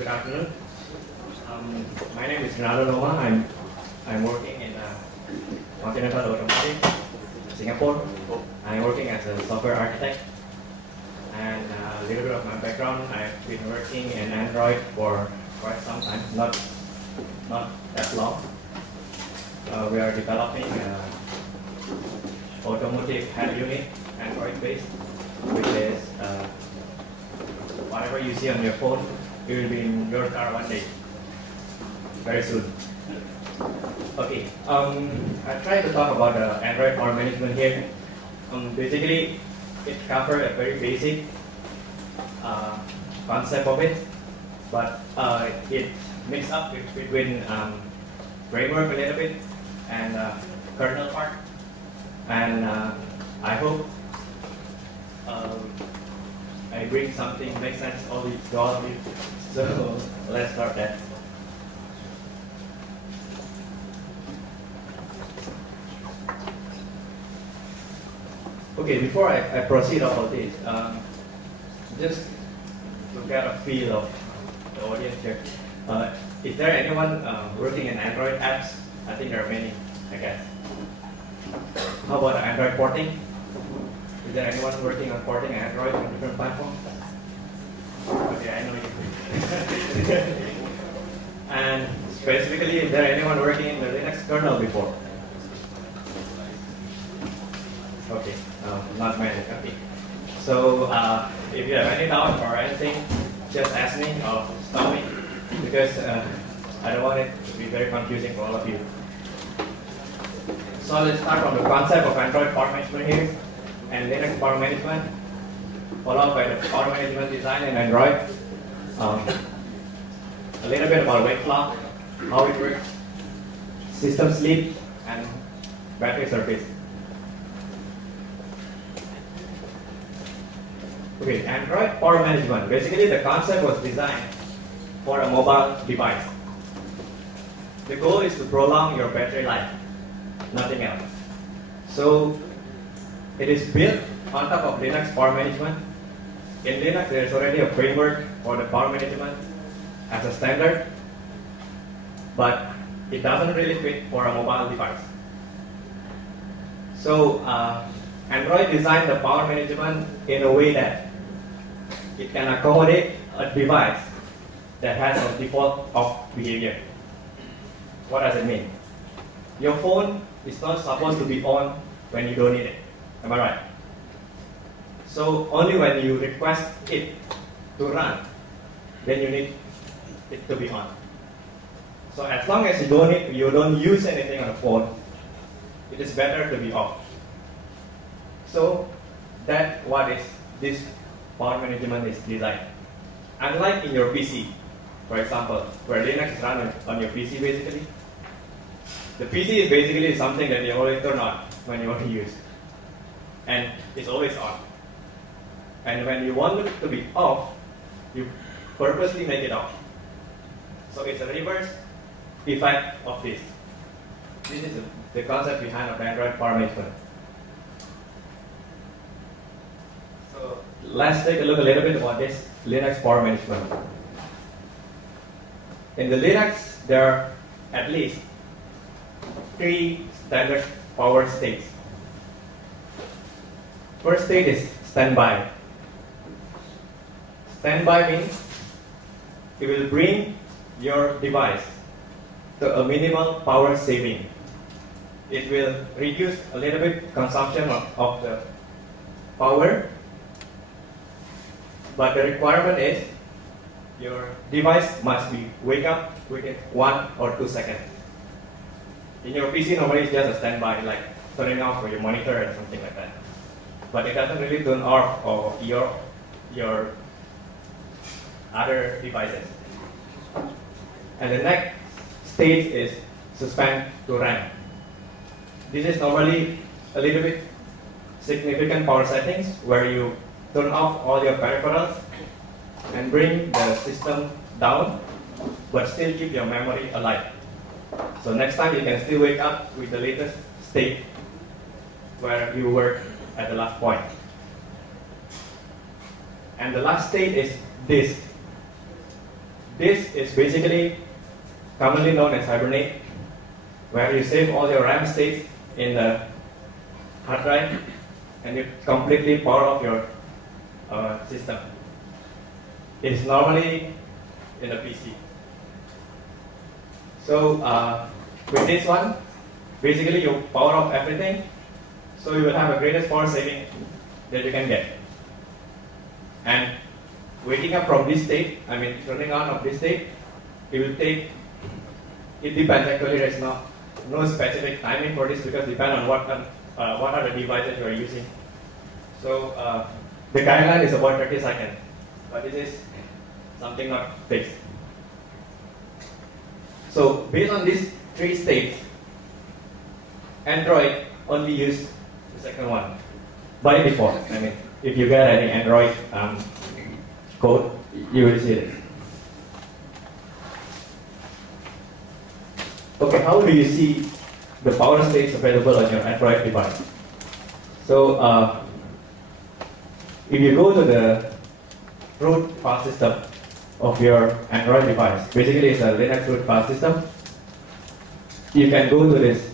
Good afternoon. My name is Ronaldo Noma. I'm working in Continental Automotive, Singapore. I'm working as a software architect. And a little bit of my background, I've been working in Android for quite some time, not that long. We are developing automotive head unit, Android based, which is whatever you see on your phone, it will be in your car one day, very soon. Okay, I try to talk about Android power management here. Basically, it covers a very basic concept of it, but it mixed up between framework a little bit and kernel part, and I hope I bring something makes sense to all of you. So let's start that. Okay, before I proceed about this, just to get a feel of the audience here, is there anyone working in Android apps? I think there are many, I guess. How about Android porting? Is there anyone working on porting Android on different platforms? Okay, I know you. And specifically, is there anyone working in the Linux kernel before? Okay, not many. Okay. So if you have any doubt or anything, just ask me or stop me, because I don't want it to be very confusing for all of you. So let's start from the concept of Android power management here and Linux power management, followed by the power management design in Android. A little bit about wake clock, how it works, system sleep, and battery service. Okay, Android power management. Basically, the concept was designed for a mobile device. The goal is to prolong your battery life, nothing else. So, it is built on top of Linux power management. In Linux, there is already a framework for the power management as a standard, but it doesn't really fit for a mobile device. So, Android designed the power management in a way that it can accommodate a device that has a default off behavior. What does it mean? Your phone is not supposed to be on when you don't need it. Am I right? So only when you request it to run, then you need it to be on. So as long as you don't use anything on the phone, it is better to be off. So that's what is this power management is designed. Unlike in your PC, for example, where Linux is run on your PC basically, the PC is basically something that you always turn on when you want to use. And it's always on. And when you want it to be off, you purposely make it off. So it's a reverse effect of this. This is the concept behind of Android power management. So let's take a look a little bit about this Linux power management. In the Linux, there are at least 3 standard power states. First state is standby. Standby means it will bring your device to a minimal power saving. It will reduce a little bit consumption of the power, but the requirement is your device must be wake up within 1 or 2 seconds. In your PC, normally it's just a standby, like turning off your monitor and something like that. But it doesn't really turn off or your other devices. And the next stage is suspend to RAM. This is normally a little bit significant power settings where you turn off all your peripherals and bring the system down, but still keep your memory alive. So next time you can still wake up with the latest state where you were at the last point. And the last state is disk. this is basically commonly known as Hibernate, where you save all your RAM states in the hard drive and you completely power off your system. It's normally in a PC. So with this one, basically you power off everything, so you will have the greatest power saving that you can get. And waking up from this state, I mean turning on of this state, it will take, it depends actually, there's no specific timing for this because it depends on what are the devices you are using. So the guideline is about 30 seconds, but this is something not fixed. So based on these three states, Android only use the second one by default. I mean, if you get any Android code, you will see this. Okay, how do you see the power states available on your Android device? So if you go to the root file system of your Android device, basically it's a Linux root file system, you can go to this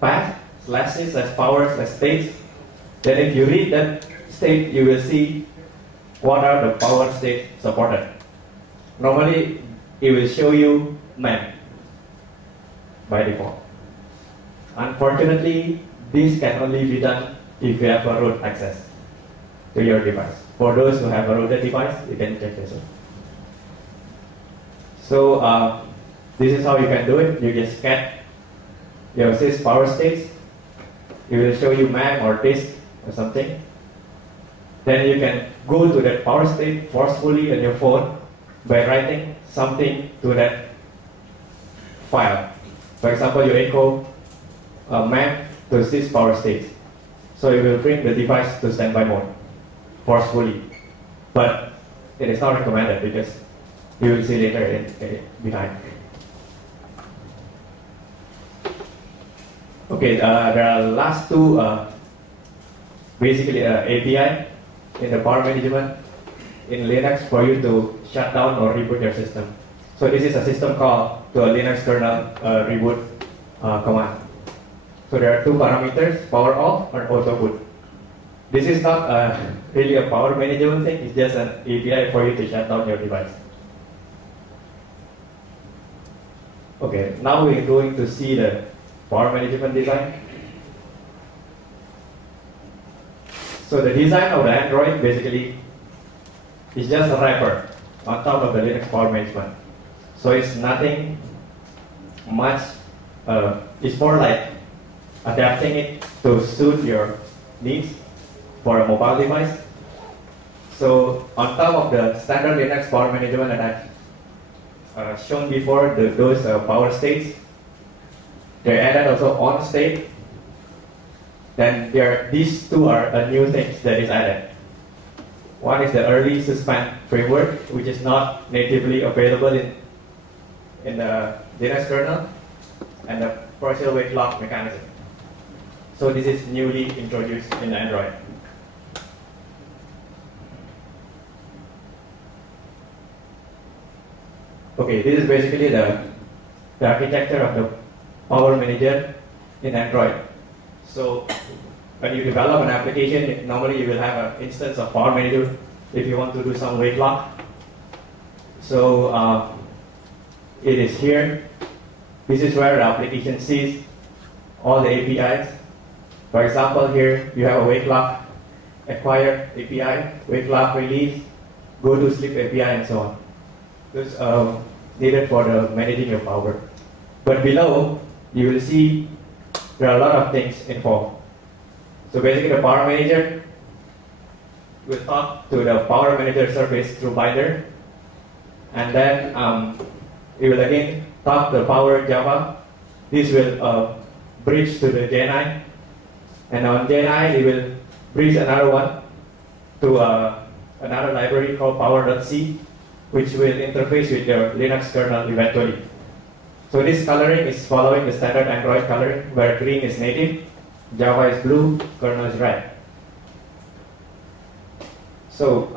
path /c/power/states. Then if you read that state, you will see what are the power states supported. Normally, it will show you MEM by default. Unfortunately, this can only be done if you have a root access to your device. For those who have a rooted device, you can check this out. So this is how you can do it. You just get your sys power states. It will show you MEM or disk or something. Then you can go to that power state forcefully on your phone by writing something to that file. For example, you echo MEM to sys power states. So it will bring the device to standby mode forcefully. But it is not recommended because you will see later behind. Okay, there are last two basically API in the power management in Linux for you to shut down or reboot your system. So this is a system call to a Linux kernel reboot command. So there are two parameters, power off or auto boot. This is not really a power management thing, it's just an API for you to shut down your device. Okay, now we're going to see the power management design. So the design of the Android basically is just a wrapper on top of the Linux power management. So it's nothing much, it's more like adapting it to suit your needs for a mobile device. So on top of the standard Linux power management that I've shown before, those power states, they added also on state. Then these two are new things that is added. One is the early suspend framework, which is not natively available in the Linux kernel, and the partial wait lock mechanism. So this is newly introduced in Android. Okay, this is basically the architecture of the power manager in Android. So when you develop an application, normally you will have an instance of power manager if you want to do some wait lock. So it is here. This is where the application sees all the APIs. For example, here you have a wake lock acquire API, wake lock release, go to sleep API, and so on. Those needed for managing your power. But below, you will see there are a lot of things involved. So basically, the power manager will talk to the power manager service through binder, and then it will again talk to the power Java. This will bridge to the JNI, and on JNI it will bridge another one to another library called power.c, which will interface with your Linux kernel eventually. So this coloring is following the standard Android coloring, where green is native, Java is blue, kernel is red. So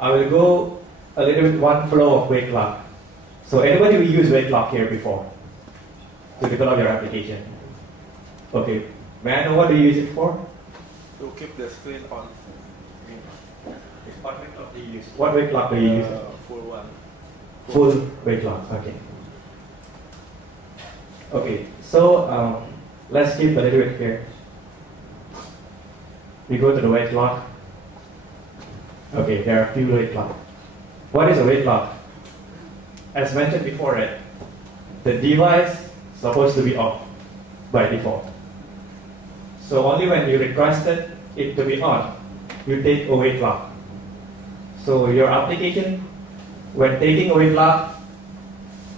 I will go a little bit one flow of wait lock. So anybody will use wait lock here before to develop your application? Okay. May I know what do you use it for? To keep the screen on. What wait lock do you use? What wait lock do you use? Full one. Full wait lock. Okay. Okay. So let's skip a little bit here. We go to the wait lock. Okay, there are a few wait lock. What is a wait lock? As mentioned before, right, the device is supposed to be off by default. So only when you requested it to be on, you take a wait lock. So your application, when taking a wait lock,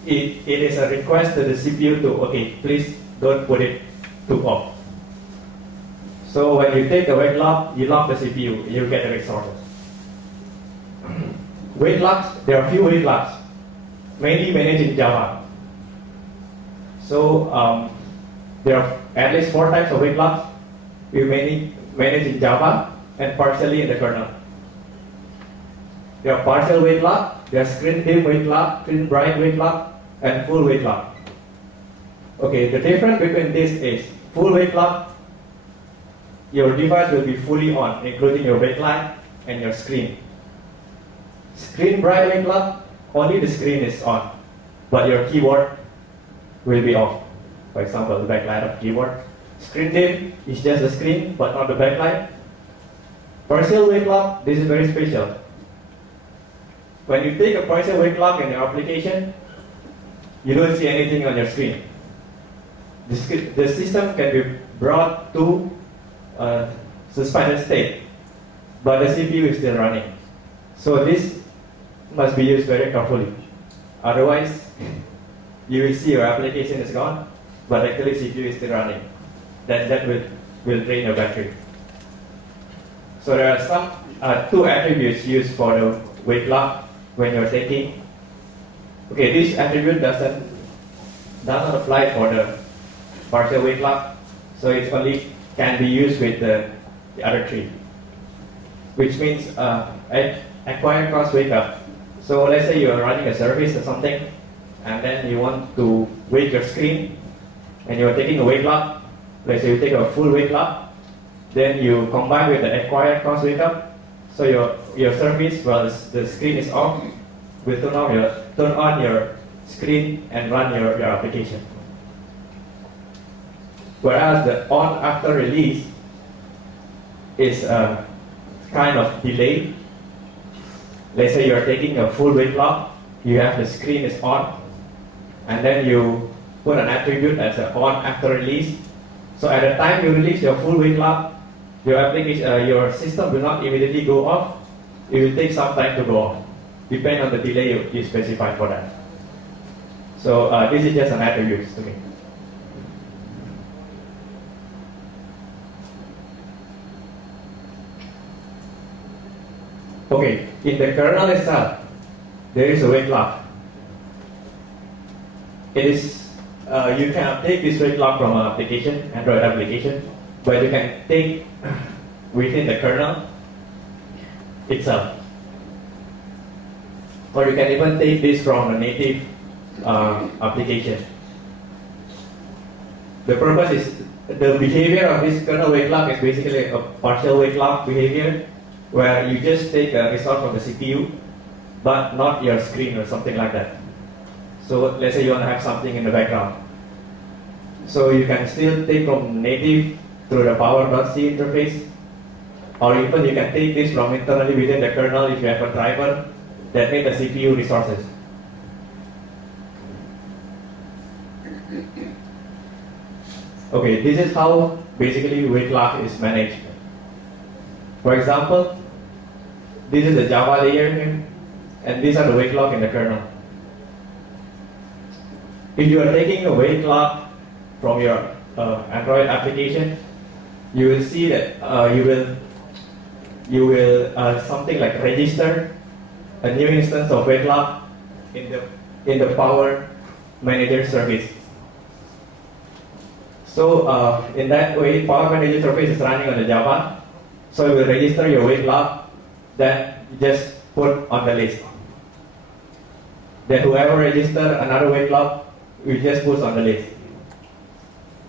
it is a request to the CPU to, okay, please don't put it to off. So when you take the wait lock, you lock the CPU, you get the resources. Wait locks, there are a few wait locks, mainly managed in Java. So there are at least 4 types of wait locks. We mainly manage in Java and partially in the kernel. There are partial wait lock, there are screen dim wait lock, screen bright wait lock, and full wait lock. Okay, the difference between this is full wait lock, your device will be fully on, including your wait light and your screen. Screen bright wait lock, only the screen is on, but your keyboard will be off. For example, the backlight of keyboard. Screen dim is just the screen, but not the backlight. Partial wait lock, this is very special. When you take a partial wait lock in your application, you don't see anything on your screen. The system can be brought to suspended state, but the CPU is still running. So this must be used very carefully. Otherwise, you will see your application is gone, but actually CPU is still running. That will drain your battery. So there are some 2 attributes used for the wait lock when you're taking. Okay, this attribute does not apply for the partial wait lock, so it only can be used with the other 3, which means acquire cross wake up. So let's say you are running a service or something, and then you want to wake your screen, and you are taking a wait lock. Let's say you take a full wait lock, then you combine with the acquire cross wake up. So your service, while the screen is off, will turn on your screen and run your application. Whereas the on after release is kind of delayed. Let's say you're taking a full wait lock, you have the screen is on, and then you put an attribute as an on after release. So at the time you release your full wait lock, your application, your system will not immediately go off. It will take some time to go off, depending on the delay you specify for that. So this is just an attribute to me. Okay, in the kernel itself, there is a wait lock. It is you can take this wait lock from an application, Android application, but you can take within the kernel itself. Or you can even take this from a native application. The purpose is, the behavior of this kernel wait lock is basically a partial wait lock behavior, where you just take a result from the CPU, but not your screen or something like that. So let's say you want to have something in the background. So you can still take from native through the power.c interface, or even you can take this from internally within the kernel if you have a driver that needs the CPU resources. Okay, this is how basically wait lock is managed. For example, this is the Java layer here, and these are the wait lock in the kernel. If you are taking a wait lock from your Android application, you will see that you will something like register a new instance of wait lock in the Power Manager service. So in that way, Power Manager service is running on the Java. So it will register your wait lock, then just put on the list. then whoever register another wait lock, we just push on the list.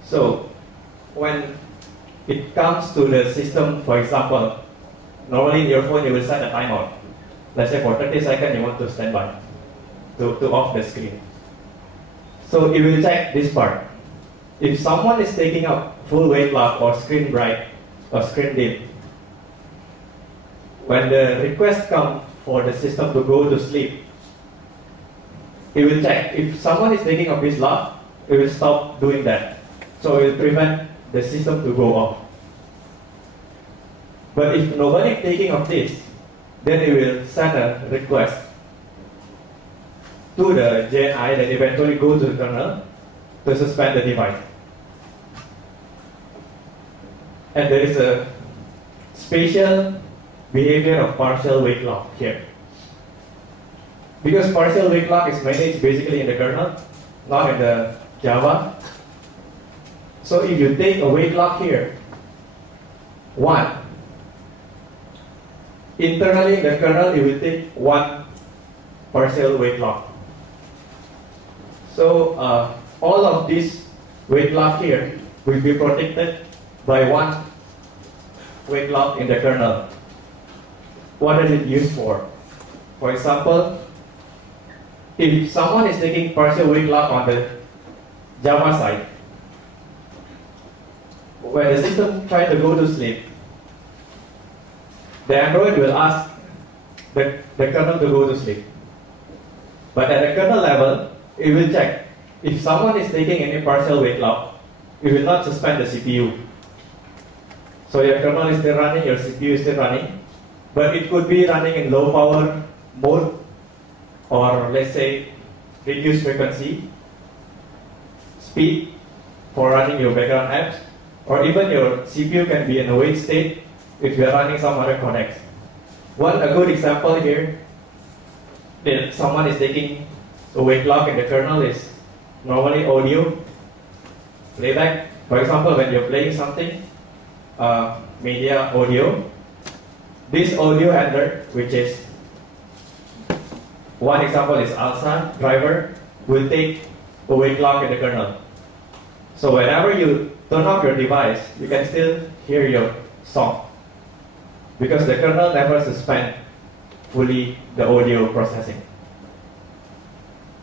So when it comes to the system, for example, normally in your phone you will set a timeout. Let's say for 30 seconds you want to stand by to off the screen. So it will check this part. If someone is taking up full wait lock or screen bright or screen dim, when the request comes for the system to go to sleep, it will check. If someone is taking up this lock, it will stop doing that. So it will prevent the system to go off. But if nobody is taking up this, then it will send a request to the JNI that eventually go to the kernel to suspend the device. And there is a special behavior of partial wait lock here. Because partial wait lock is managed basically in the kernel, not in the Java. So if you take a wait lock here, 1, internally in the kernel it will take 1 partial wait lock. So all of this wait lock here will be protected by 1 wait lock in the kernel. What is it used for? For example, if someone is taking partial wait lock on the Java side, when the system tries to go to sleep, the Android will ask the kernel to go to sleep. But at the kernel level, it will check. If someone is taking any partial wait lock, it will not suspend the CPU. So your kernel is still running, your CPU is still running, but it could be running in low power mode, or let's say reduced frequency speed for running your background apps, or even your CPU can be in a wait state if you are running some other codecs. A good example here, if someone is taking a wait lock in the kernel, is normally audio playback. For example, when you're playing something, media audio, this audio handler, which is one example is ALSA driver, will take a wait lock in the kernel. So whenever you turn off your device, you can still hear your song, because the kernel never suspends fully the audio processing.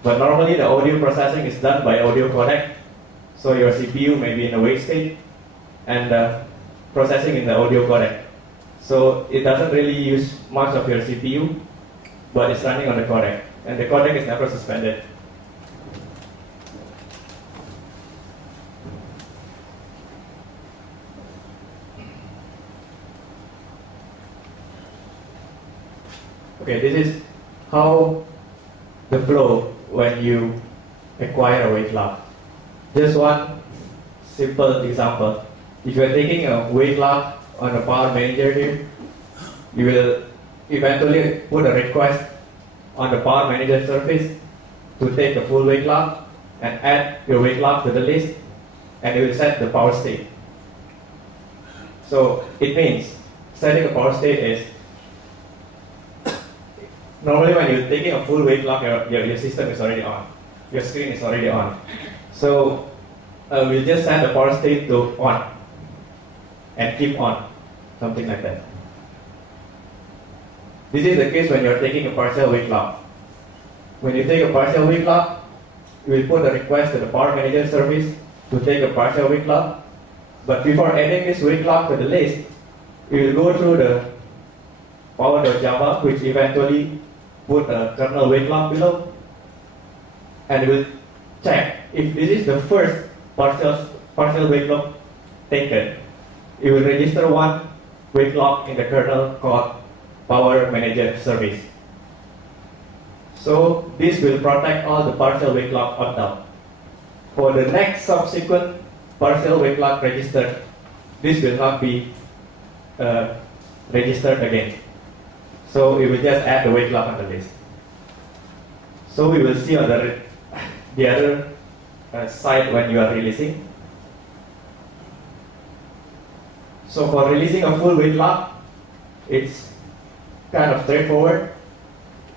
But normally the audio processing is done by audio codec, so your CPU may be in a wait state and processing in the audio codec. So it doesn't really use much of your CPU, but it's running on the codec, and the codec is never suspended. Okay, this is how the flow when you acquire a wait lock. Just one simple example. If you are taking a wait lock on a power manager here, you will eventually put a request on the power manager service to take the full wait lock and add your wait lock to the list, and it will set the power state. So it means setting a power state is, normally when you're taking a full wait lock, your system is already on. Your screen is already on. So we'll just set the power state to on and keep on, something like that. This is the case when you're taking a partial wait lock. When you take a partial wait lock, you will put a request to the power manager service to take a partial wait lock. But before adding this wait lock to the list, you will go through the power.java, which eventually put a kernel wait lock below, and it will check if this is the first partial wait lock taken. It will register one wait lock in the kernel called power manager service. So this will protect all the partial wait lock on top. For the next subsequent partial wait lock registered, this will not be registered again. So we will just add the wait lock on the list. So we will see on the other side when you are releasing. So for releasing a full wait lock, it's kind of straightforward.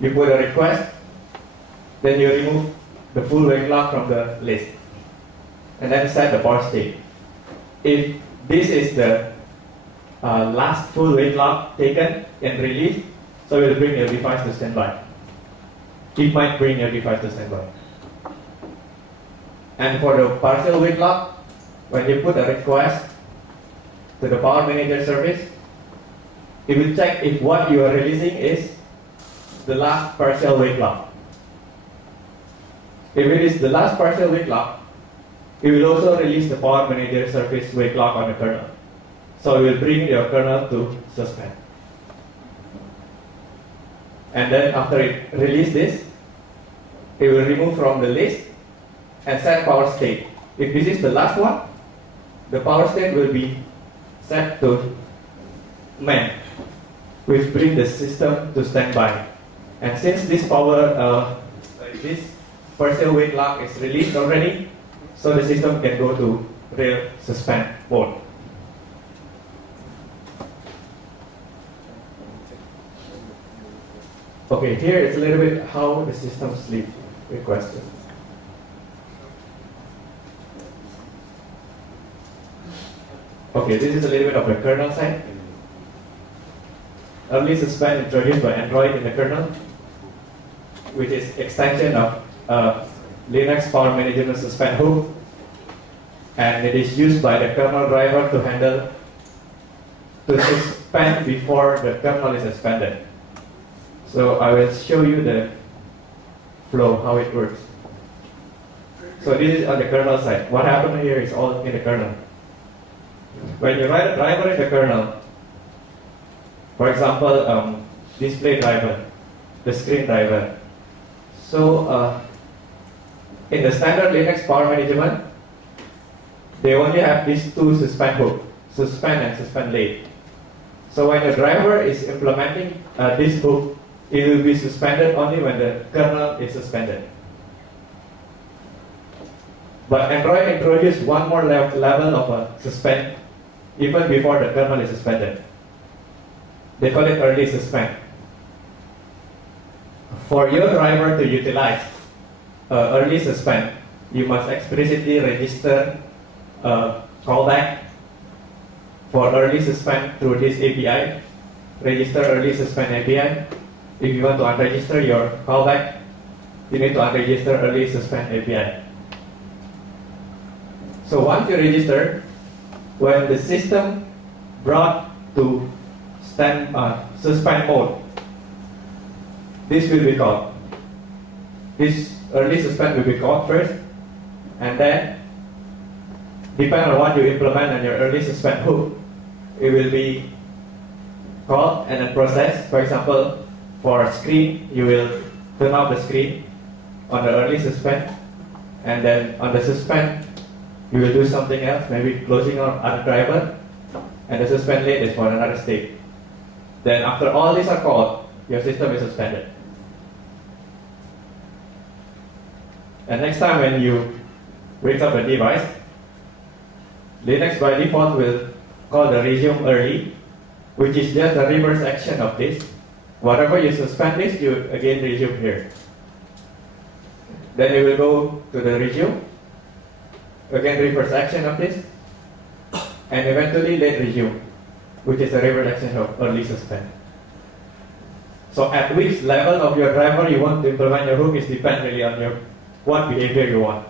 You put a request Then you remove the full wake lock from the list, and then set the power state. If this is the last full wake lock taken and released, so it will bring your device to standby. It might bring your device to standby. And for the partial wake lock, when you put a request to the power manager service, it will check if what you are releasing is the last partial wake lock. If it is the last partial wake lock, it will also release the power manager service wake lock on the kernel. So it will bring your kernel to suspend. And then after it releases this, it will remove from the list and set power state. If this is the last one, the power state will be set to man, which brings the system to standby. And since this this partial wake lock is released already, so the system can go to real suspend mode. Okay, here is a little bit how the system sleep requested. Okay, this is a little bit of the kernel side. Early suspend introduced by Android in the kernel, which is extension of Linux power management suspend hook, and it is used by the kernel driver to handle to suspend before the kernel is suspended. So I will show you the flow, how it works. So this is on the kernel side. What happened here is all in the kernel. When you write a driver in the kernel, for example, display driver, the screen driver. So in the standard Linux power management, they only have these two suspend hooks, suspend and suspend late. So when the driver is implementing this hook, it will be suspended only when the kernel is suspended. But Android introduced one more level of a suspend even before the kernel is suspended. They call it early suspend. For your driver to utilize early suspend, you must explicitly register a callback for early suspend through this API. Register early suspend API. If you want to unregister your callback, you need to unregister early suspend API. So once you register, when the system brought to suspend mode, this will be called. This early suspend will be called first, and then depending on what you implement on your early suspend hook, it will be called and then processed. For example, for screen, you will turn off the screen on the early suspend, and then on the suspend, you will do something else, maybe closing on other driver, and the suspend late is for another state. Then after all these are called, your system is suspended. And next time when you wake up a device, Linux by default will call the resume early, which is just a reverse action of this. Whatever you suspend this, you again resume here. Then you will go to the resume, again reverse action of this, and eventually late resume, which is a reverse action of early suspend. So at which level of your driver you want to implement your hook is depend really on your what behavior you want.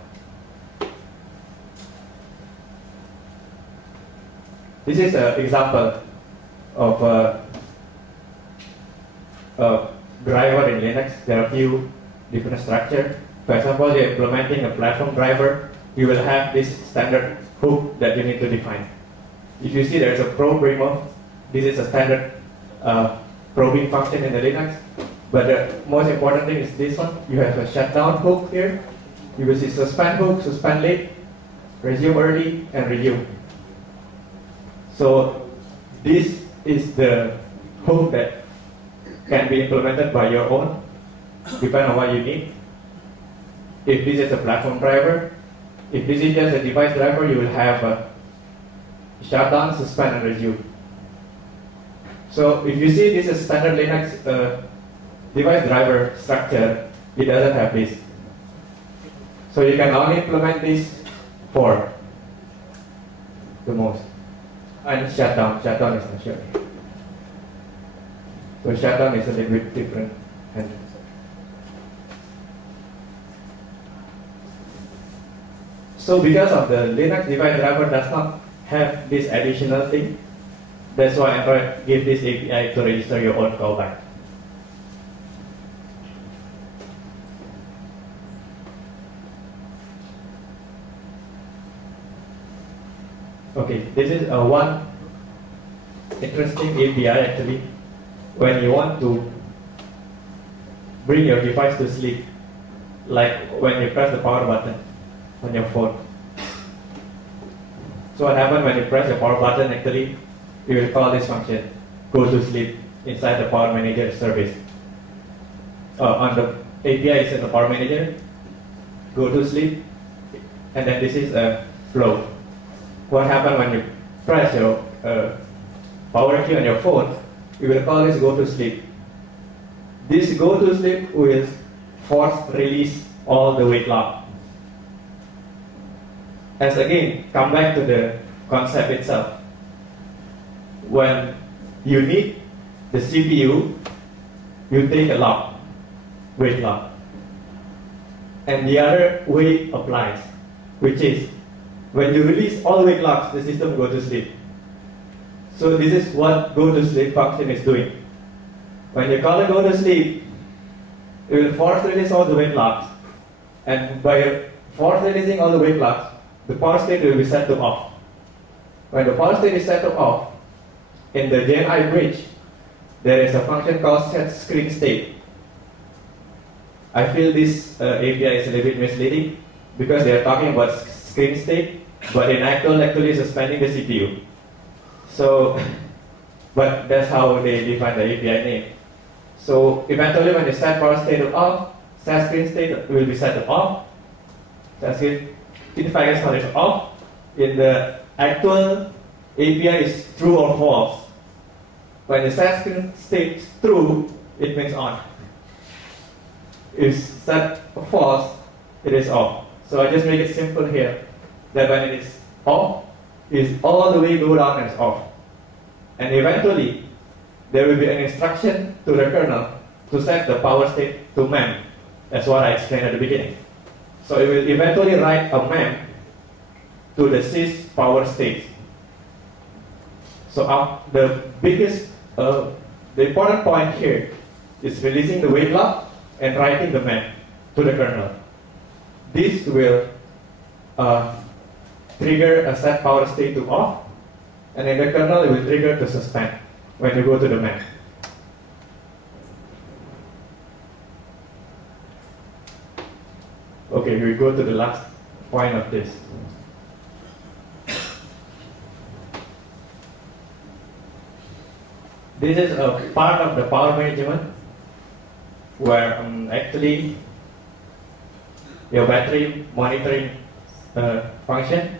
This is an example of a driver in Linux. There are a few different structures. For example, you're implementing a platform driver, you will have this standard hook that you need to define. If you see there's a probe remove, this is a standard probing function in the Linux. But the most important thing is this one. You have a shutdown hook here. You will see suspend hook, suspend late, resume early, and resume. So this is the hook that can be implemented by your own, depending on what you need. If this is a platform driver, if this is just a device driver, you will have a shutdown, suspend, and resume. So if you see this is standard Linux device driver structure, it doesn't have this. So you can only implement this for the most. And shutdown is not sure. So shutdown is a little bit different. And so because of the Linux device driver does not have this additional thing, that's why Android gives this API to register your own callback. Okay, this is one interesting API actually. When you want to bring your device to sleep, like when you press the power button on your phone. So what happens when you press the power button, actually, you will call this function, go to sleep, inside the Power Manager service. On the API is in the Power Manager, go to sleep, and then this is a flow. What happens when you press your power key on your phone, you will call this go to sleep. This go to sleep will force release all the wake lock. As again, come back to the concept itself. When you need the CPU, you take a lock, wake lock. And the other way applies, which is when you release all wake locks, the system goes to sleep. So this is what go to sleep function is doing. When you call it go to sleep, it will force release all the wake locks. And by force releasing all the wake locks, the power state will be set to off. When the power state is set to off, in the JNI bridge, there is a function called set screen state. I feel this API is a little bit misleading because they are talking about screen state, but in actually suspending the CPU. So, but that's how they define the API name. So eventually when you set power state to off, set screen state will be set to off. Set screen, in fact, it's not off. In the actual API is true or false. When the set screen state is true, it means on. If set false, it is off. So I just make it simple here, that when it is off, it is all the way go down and it's off. And eventually, there will be an instruction to the kernel to set the power state to mem. That's what I explained at the beginning. So it will eventually write a mem to the sys power state. So the important point here is releasing the wake lock and writing the mem to the kernel. This will trigger a set power state to off, and in the kernel it will trigger to suspend when you go to the mem. Okay, we go to the last point of this. This is a part of the power management where actually your battery monitoring function,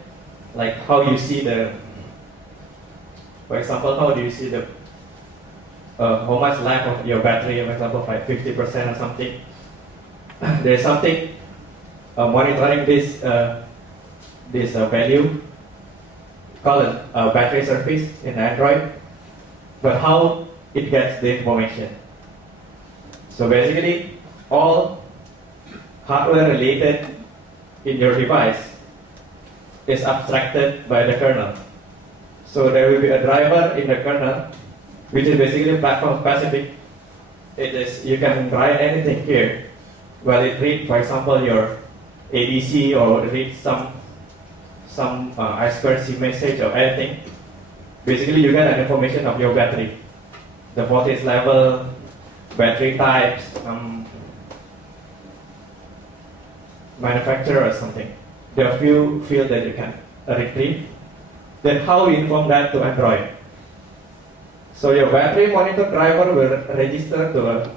like how you see the, for example, how do you see the how much life of your battery, for example, like 50% or something. There's something monitoring this value called a battery surface in Android, but how it gets the information. So basically, all hardware related in your device is abstracted by the kernel. So there will be a driver in the kernel, which is basically platform specific. It is, you can write anything here. Well, it reads, for example, your ADC or read some I2C message or anything. Basically, you get an information of your battery, the voltage level, battery types, manufacturer or something. There are a few fields that you can retrieve. Then how we inform that to Android? So your battery monitor driver will register to a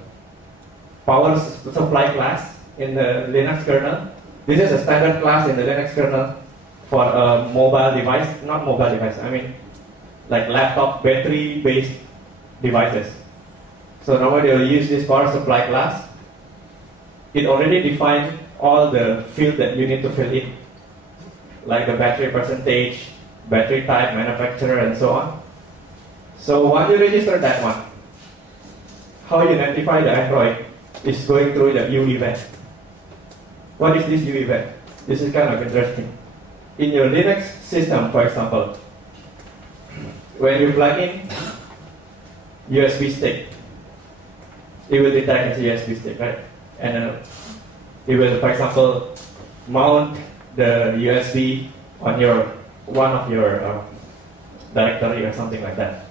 power supply class in the Linux kernel. This is a standard class in the Linux kernel for a mobile device, not mobile device, I mean like laptop battery based devices. So normally they will use this power supply class. it already defines all the field that you need to fill in, like the battery percentage, battery type, manufacturer, and so on. So once you register that one, how you identify the Android is going through the U event. What is this U event? This is kind of interesting. In your Linux system, for example, when you plug in USB stick, it will detect as a USB stick, right? And it will, for example, mount the USB on one of your directory or something like that.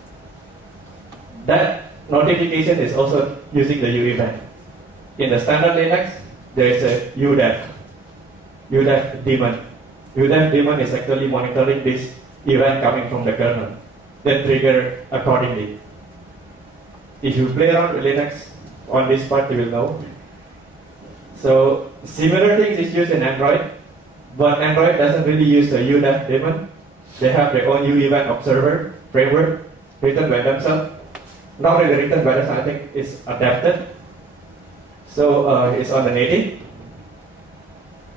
That notification is also using the U event. In the standard Linux, there is a UDEF daemon. UDEF daemon is actually monitoring this event coming from the kernel, then trigger accordingly. If you play around with Linux on this part, you will know. So similar things is used in Android, but Android doesn't really use the UDEF daemon. They have their own U event observer framework written by themselves. Not really written by themselves, I think it's adapted. So it's on the native.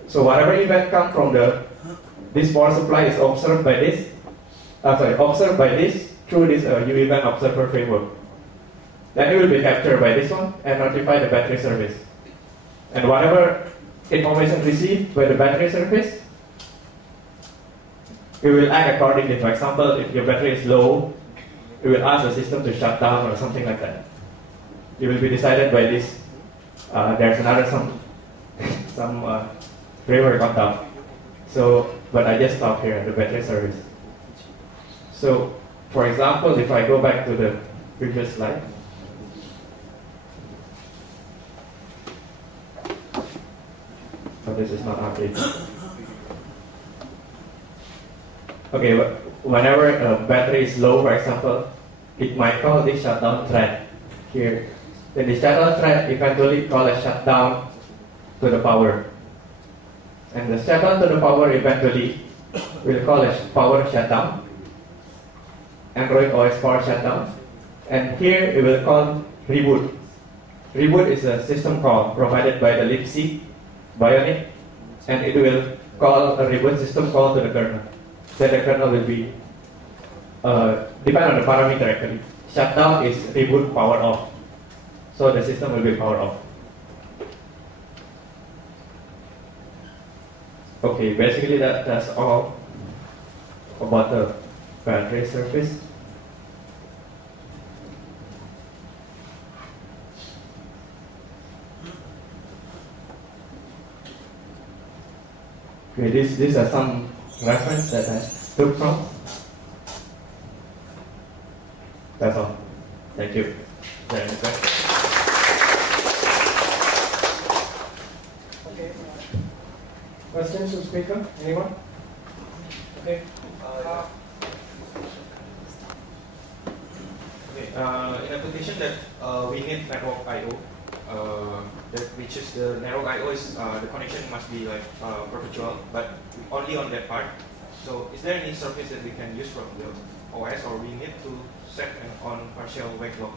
So whatever event comes from this power supply is observed by this. Through this U event observer framework. Then it will be captured by this one and notify the battery service. And whatever information received by the battery service, it will act accordingly. For example, if your battery is low, it will ask the system to shut down or something like that. It will be decided by this. There's another some framework on top. So, but I just stop here at the battery service. So, for example, if I go back to the previous slide. So this is not updated. Okay, whenever a battery is low, for example, it might call this shutdown thread here. Then the shutdown thread eventually call a shutdown to the power. And the shutdown to the power eventually will call a power shutdown. Android OS power shutdown. And here it will call reboot. Reboot is a system call provided by the libc Bionic, and it will call a reboot system call to the kernel. Then the kernel will be depend on the parameter actually. Shutdown is reboot power off. So the system will be powered off. Okay, basically that's all about the battery service. Okay, these are some reference that I took from. That's all. Thank you. Is there any questions? Okay. Questions from speaker? Anyone? Okay. In application that we need network I/O, which is the network I/O is the connection must be like perpetual, but only on that part. So, is there any service that we can use from the OS, or we need to set an on partial backlog?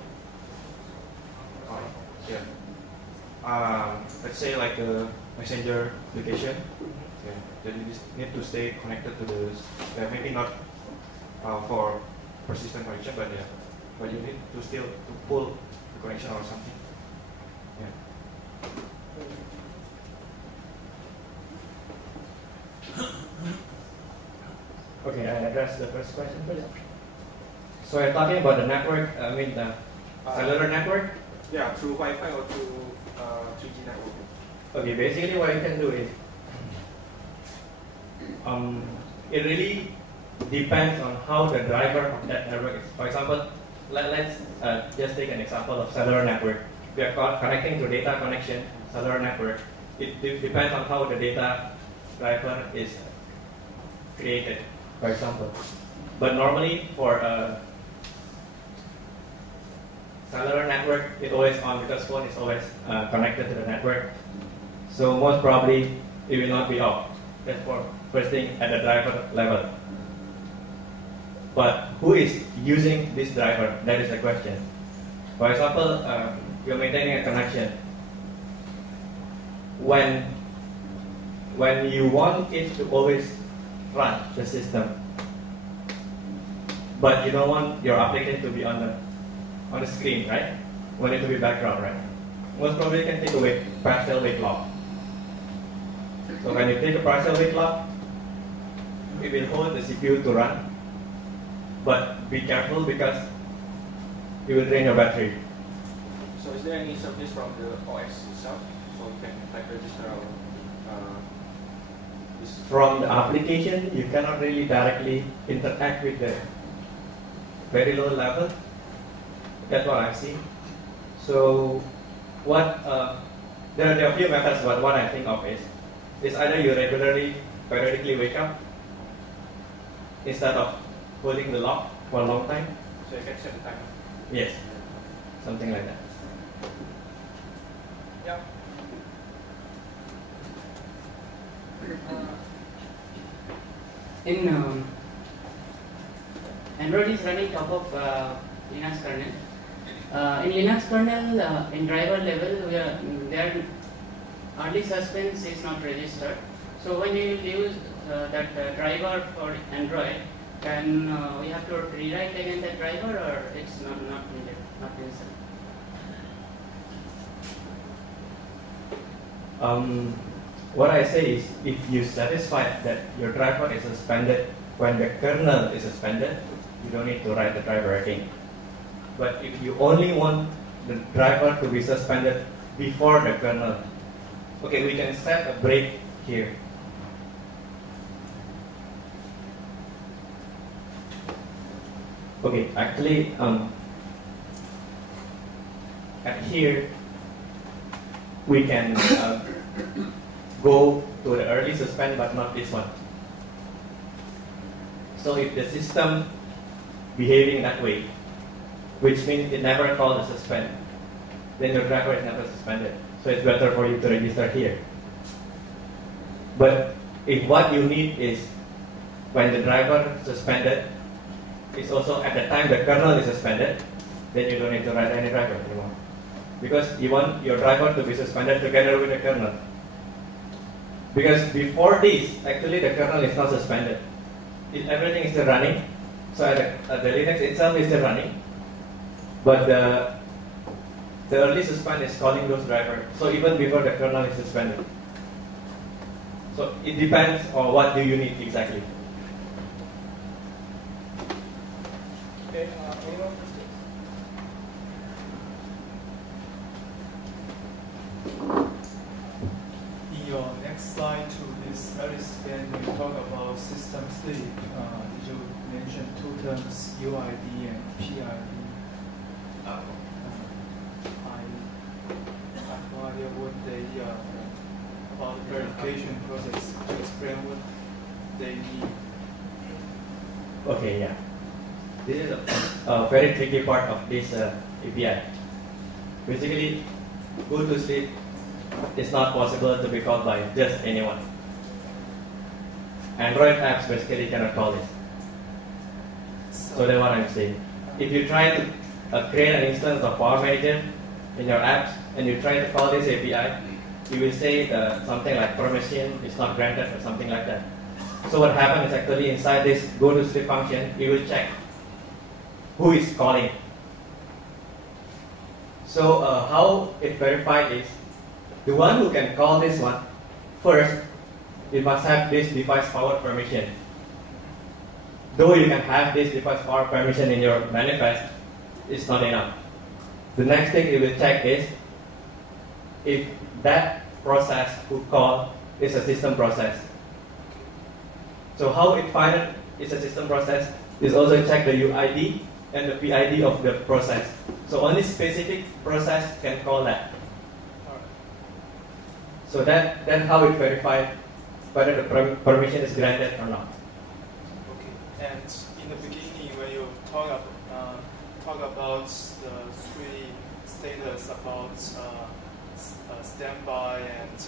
Let's say like a messenger application. Yeah, that you need to stay connected to the maybe not for persistent connection, but yeah. But you need to still to pull the connection or something. Yeah. Okay, I address the first question first. So you're talking about the network, I mean the cellular network? Yeah, through Wi-Fi or through 3G network. Okay, basically what you can do is, it really depends on how the driver of that network is. For example, let's just take an example of cellular network. We are connecting to data connection, cellular network. It depends on how the data driver is created, for example. But normally for a cellular network, it's always on because phone is always connected to the network. So most probably it will not be off. That's for first thing at the driver level. But who is using this driver? That is the question. For example, you're maintaining a connection. when you want it to always run the system, but you don't want your application to be on the screen, right? You want it to be background, right? Most probably you can take a partial wait lock. So when you take a partial wait lock, it will hold the CPU to run, but be careful because it will drain your battery. So is there any service from the OS itself, so you can like register this? From the application, you cannot really directly interact with the very low level. That's what I've seen. So what there are a few methods, but what I think of is either you periodically wake up instead of holding the lock for a long time. So you can set the timer. Yes, something like that. Yeah. In Android is running top of Linux kernel. In Linux kernel, in driver level, there early suspense is not registered. So when you use that driver for Android, then we have to rewrite again that driver, or it's not needed, not necessary. What I say is, if you satisfied that your driver is suspended when the kernel is suspended, you don't need to write the driver again. But if you only want the driver to be suspended before the kernel, okay, we can set a break here. Okay, actually, at here, we can go to the early suspend, but not this one. So if the system behaving that way, which means it never called the suspend, then your driver is never suspended. So it's better for you to register here. But if what you need is when the driver suspended, it's also at the time the kernel is suspended, then you don't need to write any driver anymore. Because you want your driver to be suspended together with the kernel. Because before this, actually the kernel is not suspended. Everything is still running. So at the Linux itself is still running. But the early suspend is calling those drivers. So even before the kernel is suspended. So it depends on what do you need exactly. Okay, any more questions? In your next slide to this early scan, you talk about system state. You mentioned two terms, UID and PID. I have no idea what they about the verification process. To explain what they mean. Okay, yeah. This is a very tricky part of this API. Basically, go to sleep is not possible to be called by just anyone. Android apps basically cannot call this. So that's what I'm saying. If you try to create an instance of Power Manager in your apps and you try to call this API, you will say something like permission is not granted or something like that. So what happens is actually inside this go to sleep function, we will check who is calling. So how it verified is the one who can call this one first, it must have this device power permission. Though you can have this device power permission in your manifest, it's not enough. The next thing it will check is if that process who called is a system process. So how it finds it is a system process is also check the UID and the PID of the process. So only specific process can call that. So that's how it verifies whether the permission is granted or not. Okay. And in the beginning, when you talk about the three status about standby and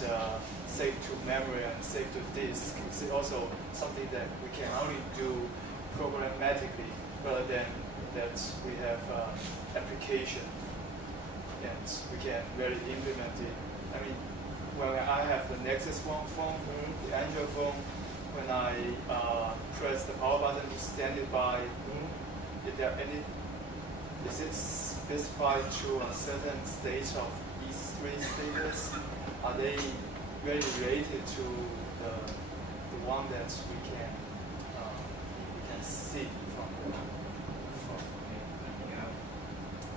save to memory and save to disk, is it also something that we can only do programmatically rather than that we have application and we can really implement it? I mean, when we're I have the Nexus phone, the Android phone, when I press the power button to stand it by, is it specified to a certain stage of these three stages? Are they very related to the one that we can see from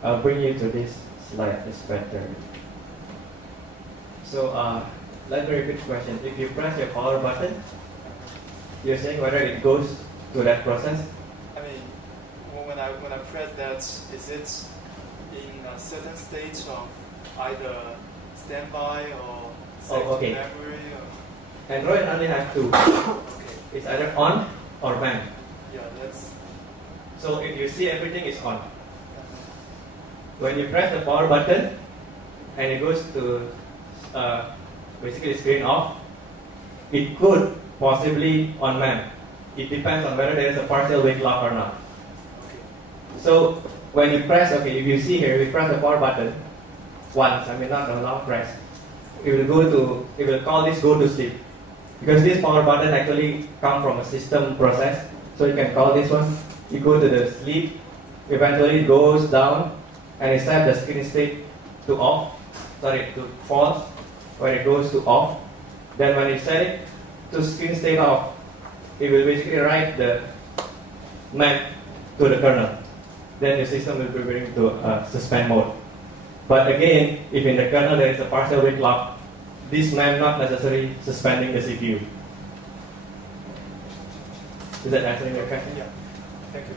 I'll bring you to this slide. It's better. So let me repeat the question. If you press your power button, you're saying whether it goes to that process? I mean, when I press that, is it in a certain stage of either standby or okay. memory? Or Android only have two. okay. It's either on or man. Yeah, that's. So if you see everything is on. When you press the power button and it goes to basically screen off, it could possibly on man. It depends on whether there is a partial wake lock or not. Okay. So when you press, okay, if you see here, we press the power button once, I mean not a long press, it will call this go to sleep. Because this power button actually come from a system process, so you can call this one, you go to the sleep, eventually it goes down, and it set the screen state to false, when it goes to off. Then when you set it to screen state off, it will basically write the map to the kernel. Then the system will be bring to suspend mode. But again, if in the kernel there is a partial wake lock, this map not necessarily suspending the CPU. Is that answering your question? Yeah. Thank you.